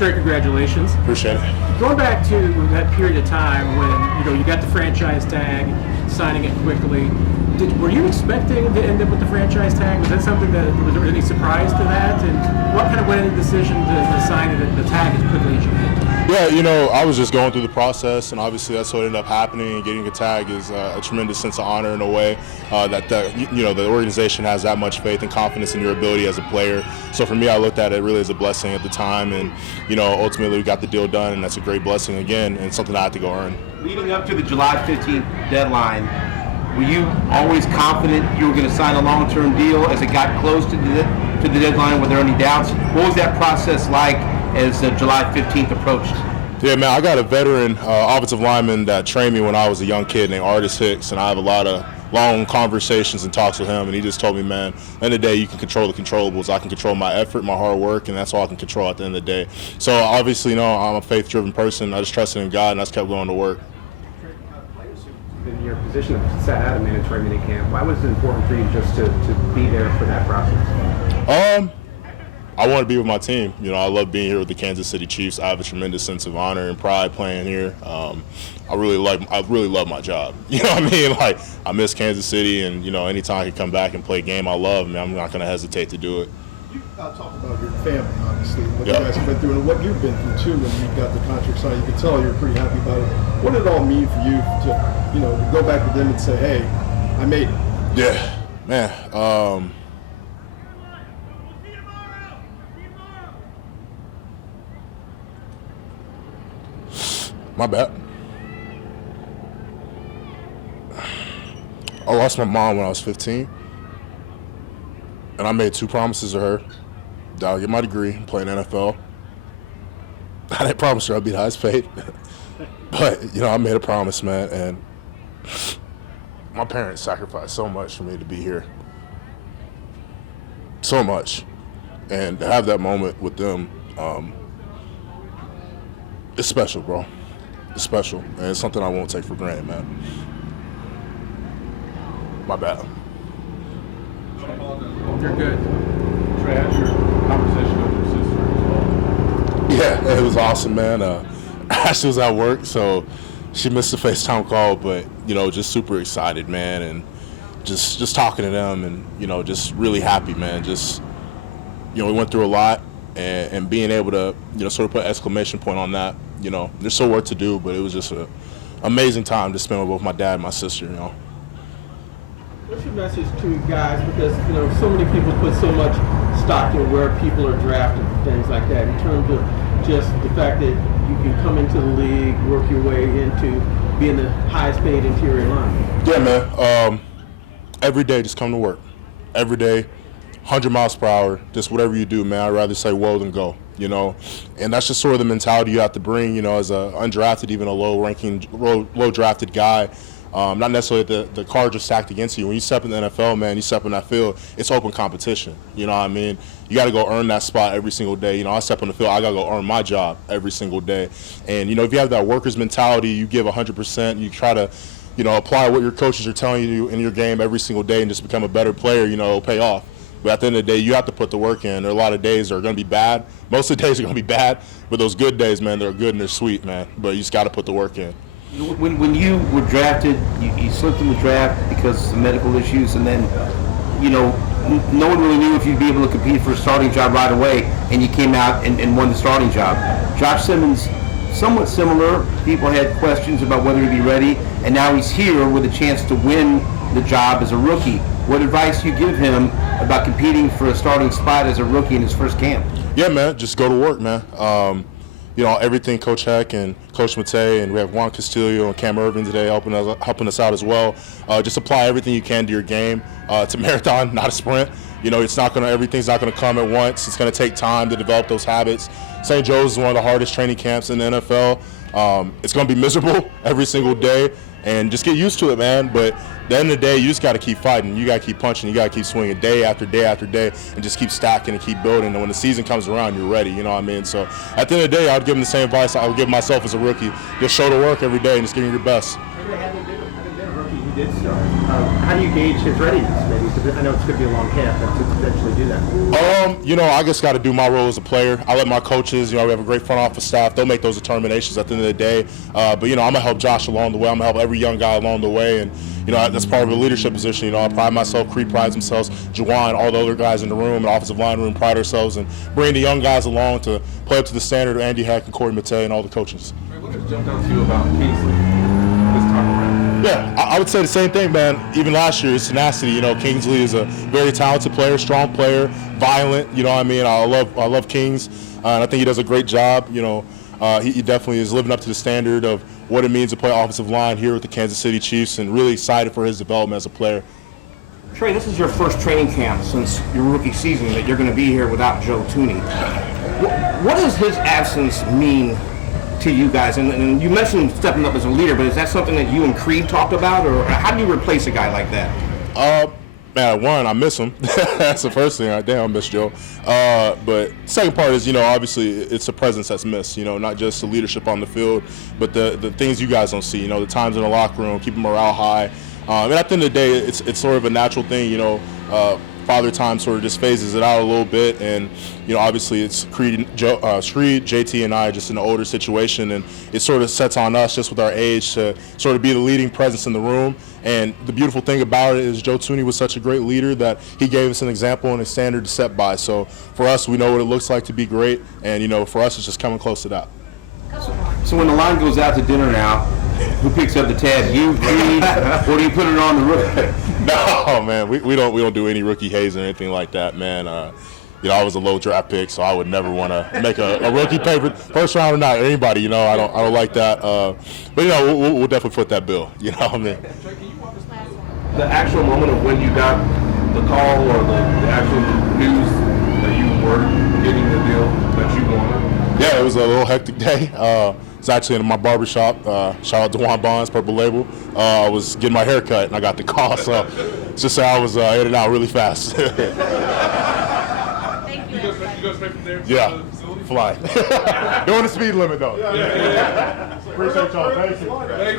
Trey, congratulations. Appreciate it. Going back to that period of time when you got the franchise tag, signing it quickly. Were you expecting to end up with the franchise tag? Was that something was there any surprise to that? And what kind of went into the decision to sign the tag as quickly as you did? Yeah, I was just going through the process, and obviously that's what ended up happening. And getting a tag is a tremendous sense of honor in a way that the organization has that much faith and confidence in your ability as a player. So for me, I looked at it really as a blessing at the time, and ultimately we got the deal done, and that's a great blessing again, and something I had to go earn. Leading up to the July 15th deadline, were you always confident you were going to sign a long-term deal as it got close to the deadline? Were there any doubts? What was that process like as July 15th approached? Yeah, man, I got a veteran offensive lineman that trained me when I was a young kid named Artis Hicks, and I have a lot of long conversations and talks with him, and he just told me, man, at the end of the day, you can control the controllables. I can control my effort, my hard work, and that's all I can control at the end of the day. So obviously, I'm a faith-driven person. I just trusted in God, and I just kept going to work. Players who've in your position have sat out a mandatory minicamp. Why was it important for you just to be there for that process? I want to be with my team. I love being here with the Kansas City Chiefs. I have a tremendous sense of honor and pride playing here. I really love my job. You know what I mean? Like, I miss Kansas City, and anytime I can come back and play a game I love, I'm not going to hesitate to do it. You talk about your family, obviously, what you guys have been through, and what you've been through too. When you got the contract signed, you could tell you're pretty happy about it. What did it all mean for you to go back to them and say, "Hey, I made it"? Yeah, man. My bad. I lost my mom when I was 15, and I made 2 promises to her that I'll get my degree and play in the NFL. I didn't promise her I'd be the highest paid, but I made a promise, man, and my parents sacrificed so much for me to be here, so much, and to have that moment with them, it's special, bro. It's special, and it's something I won't take for granted, man. My bad. You're good. Trey, how's your conversation with your sister as well? Yeah, it was awesome, man. Ashley was at work, so she missed the FaceTime call, but, just super excited, man, and just talking to them and, just really happy, man. Just, we went through a lot, and being able to, sort of put an exclamation point on that. There's still work to do, but it was just an amazing time to spend with both my dad and my sister, What's your message to guys? Because, so many people put so much stock in where people are drafted and things like that, in terms of just the fact that you can come into the league, work your way into being the highest paid interior lineman. Yeah, man. Every day, just come to work. Every day, 100 miles per hour, just whatever you do, man. I'd rather say whoa than go. And that's just sort of the mentality you have to bring, as a undrafted, even a low drafted guy. Not necessarily the cards are stacked against you. When you step in the NFL, man, you step in that field, it's open competition. You know what I mean? You got to go earn that spot every single day. I step on the field, I got to go earn my job every single day. And, if you have that worker's mentality, you give 100%, you try to, apply what your coaches are telling you in your game every single day and just become a better player, it'll pay off. But at the end of the day, you have to put the work in. There are a lot of days that are going to be bad. Most of the days are going to be bad, but those good days, man, they're good and they're sweet, man. But you just got to put the work in. When you were drafted, you slipped in the draft because of medical issues, and then, no one really knew if you'd be able to compete for a starting job right away, and you came out and won the starting job. Josh Simmons, somewhat similar. People had questions about whether he'd be ready, and now he's here with a chance to win the job as a rookie. What advice do you give him about competing for a starting spot as a rookie in his first camp? Yeah, man, just go to work, man. Everything Coach Heck and Coach Matei, and we have Juan Castillo and Cam Irvin today helping us out as well. Just apply everything you can to your game. It's a marathon, not a sprint. Everything's not gonna come at once. It's gonna take time to develop those habits. St. Joe's is one of the hardest training camps in the NFL. It's gonna be miserable every single day, and just get used to it, man. But at the end of the day, you just got to keep fighting. You got to keep punching. You got to keep swinging day after day after day, and just keep stacking and keep building. And when the season comes around, you're ready. You know what I mean? So at the end of the day, I would give them the same advice I would give myself as a rookie. Just show the work every day and just give me your best. Having been a rookie who did start, how do you gauge his readiness? Maybe I know it's going to be a long camp, but to eventually do that. I just got to do my role as a player. I let my coaches, we have a great front office staff. They'll make those determinations at the end of the day. But, I'm going to help Josh along the way. I'm going to help every young guy along the way. And, that's part of a leadership position. I pride myself, Creed prides themselves, Juwan, all the other guys in the room, and offensive line room pride ourselves and bring the young guys along to play up to the standard of Andy Heck and Corey Matei and all the coaches. What has jumped out to you about Kingsley this time around? Yeah, I would say the same thing, man. Even last year, his tenacity. Kingsley is a very talented player, strong player, violent. I love Kings, and I think he does a great job. He definitely is living up to the standard of what it means to play offensive line here with the Kansas City Chiefs, and really excited for his development as a player. Trey, this is your first training camp since your rookie season that you're going to be here without Joe Thuney. What does his absence mean to you guys? And you mentioned stepping up as a leader, but is that something that you and Creed talked about, or how do you replace a guy like that? Man, one, I miss him. That's the first thing. I miss Joe. But the second part is, obviously it's the presence that's missed. Not just the leadership on the field, but the things you guys don't see. The times in the locker room, keeping morale high. And at the end of the day, it's sort of a natural thing. Father Time sort of just phases it out a little bit, and obviously it's Creed, JT, and I just in an older situation, and it sort of sets on us just with our age to sort of be the leading presence in the room. And the beautiful thing about it is Joe Thuney was such a great leader that he gave us an example and a standard to set by. So for us, we know what it looks like to be great, and for us, it's just coming close to that. So when the line goes out to dinner now, who picks up the tab? You, Creed, or do you put it on the rookie? No, man, we don't do any rookie hazing or anything like that, man. I was a low draft pick, so I would never want to make a rookie pay first round or not. Anybody, I don't like that. But we'll definitely foot that bill. You know what I mean? The actual moment of when you got the call or the actual news that you were getting the deal that you wanted. Yeah, it was a little hectic day. It's actually in my barbershop. Shout out to Juan Bonds, Purple Label. I was getting my hair cut and I got the call, so it's just I was in and out really fast. You go straight from there to Yeah, the facility? fly. Doing the speed limit though. Appreciate y'all. Thank you.